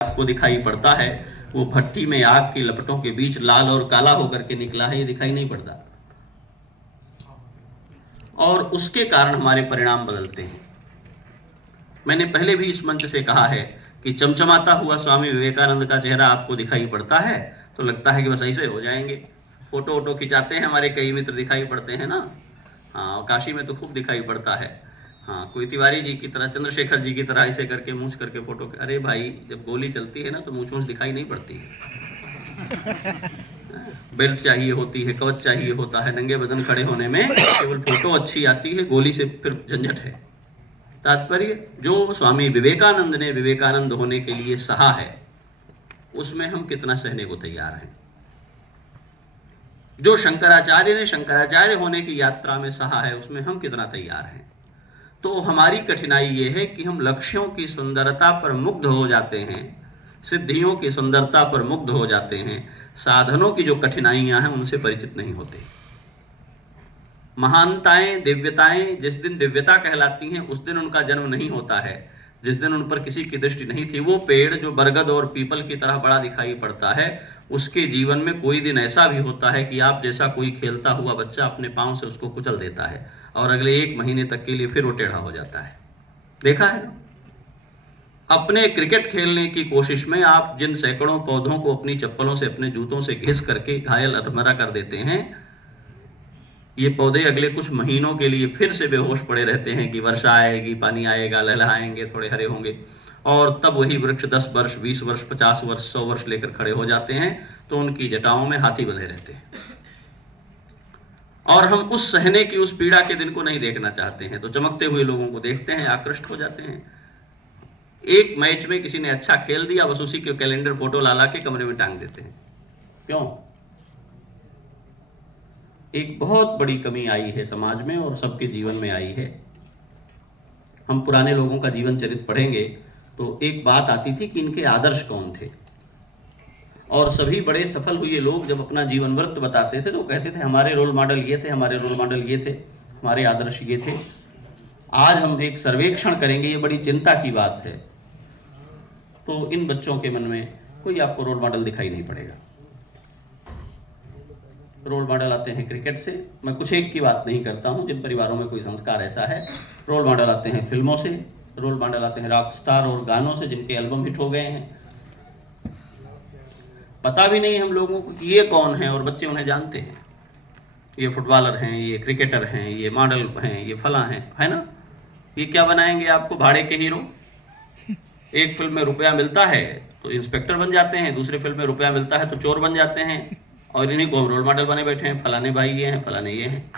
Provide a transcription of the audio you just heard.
आपको दिखाई पड़ता है वो भट्टी में आग की लपटों के बीच लाल और काला होकर के निकला है, ये दिखाई नहीं पड़ता। और उसके कारण हमारे परिणाम बदलते हैं। मैंने पहले भी इस मंच से कहा है कि चमचमाता हुआ स्वामी विवेकानंद का चेहरा आपको दिखाई पड़ता है तो लगता है कि बस ऐसे हो जाएंगे। फोटो वोटो खिंचाते हैं, हमारे कई मित्र दिखाई पड़ते हैं ना। हाँ, काशी में तो खूब दिखाई पड़ता है। हाँ, कोई तिवारी जी की तरह, चंद्रशेखर जी की तरह ऐसे करके मूंछ करके फोटो। अरे भाई, जब गोली चलती है ना तो मूंछ दिखाई नहीं पड़ती है। बेल्ट चाहिए होती है, कवच चाहिए होता है नंगे बदन खड़े होने में, केवल फोटो अच्छी आती है, गोली से फिर झंझट है। तात्पर्य, जो स्वामी विवेकानंद ने विवेकानंद होने के लिए सहा है उसमें हम कितना सहने को तैयार हैं। जो शंकराचार्य ने शंकराचार्य होने की यात्रा में सहा है उसमें हम कितना तैयार हैं। तो हमारी कठिनाई ये है कि हम लक्ष्यों की सुंदरता पर मुग्ध हो जाते हैं, सिद्धियों की सुंदरता पर मुग्ध हो जाते हैं, साधनों की जो कठिनाइयां हैं उनसे परिचित नहीं होते। महानताएं, दिव्यताएं जिस दिन दिव्यता कहलाती हैं उस दिन उनका जन्म नहीं होता है, जिस दिन उन पर किसी की दृष्टि नहीं थी। वो पेड़ जो बरगद और पीपल की तरह बड़ा दिखाई पड़ता है, उसके जीवन में कोई दिन ऐसा भी होता है कि आप जैसा कोई खेलता हुआ बच्चा अपने पांव से उसको कुचल देता है और अगले 1 महीने तक के लिए फिर वो टेढ़ा हो जाता है। देखा है ना? अपने क्रिकेट खेलने की कोशिश में आप जिन सैकड़ों पौधों को अपनी चप्पलों से, अपने जूतों से घिस करके घायल अधमरा कर देते हैं, ये पौधे अगले कुछ महीनों के लिए फिर से बेहोश पड़े रहते हैं कि वर्षा आएगी, पानी आएगा, लहलहाएंगे, थोड़े हरे होंगे, और तब वही वृक्ष 10 वर्ष, 20 वर्ष, 50 वर्ष, 100 वर्ष लेकर खड़े हो जाते हैं। तो उनकी जटाओं में हाथी बंधे रहते हैं और हम उस सहने की, उस पीड़ा के दिन को नहीं देखना चाहते हैं। तो चमकते हुए लोगों को देखते हैं, आकृष्ट हो जाते हैं। एक मैच में किसी ने अच्छा खेल दिया, बस उसी के कैलेंडर फोटो ला के कमरे में टांग देते हैं। क्यों? एक बहुत बड़ी कमी आई है समाज में और सबके जीवन में आई है। हम पुराने लोगों का जीवन चरित्र पढ़ेंगे तो एक बात आती थी कि इनके आदर्श कौन थे, और सभी बड़े सफल हुए लोग जब अपना जीवन वृत्त बताते थे तो कहते थे हमारे रोल मॉडल ये थे, हमारे रोल मॉडल ये थे, हमारे आदर्श ये थे। आज हम एक सर्वेक्षण करेंगे, ये बड़ी चिंता की बात है। तो इन बच्चों के मन में कोई आपको रोल मॉडल दिखाई नहीं पड़ेगा। रोल मॉडल आते हैं क्रिकेट से, मैं कुछ एक की बात नहीं करता हूं, जिन परिवारों में कोई संस्कार ऐसा है। रोल मॉडल आते हैं फिल्मों से, रोल मॉडल आते हैं रॉक स्टार और गानों से जिनके एल्बम हिट हो गए हैं। पता भी नहीं हम लोगों को कि ये कौन है, और बच्चे उन्हें जानते हैं। ये फुटबॉलर हैं, ये क्रिकेटर हैं, ये मॉडल हैं, ये फला हैं, है ना। ये क्या बनाएंगे आपको? भाड़े के हीरो। एक फिल्म में रुपया मिलता है तो इंस्पेक्टर बन जाते हैं, दूसरे फिल्म में रुपया मिलता है तो चोर बन जाते हैं, और इन्हीं को हम रोल मॉडल बने बैठे हैं। फलाने भाई ये हैं, फलाने ये हैं।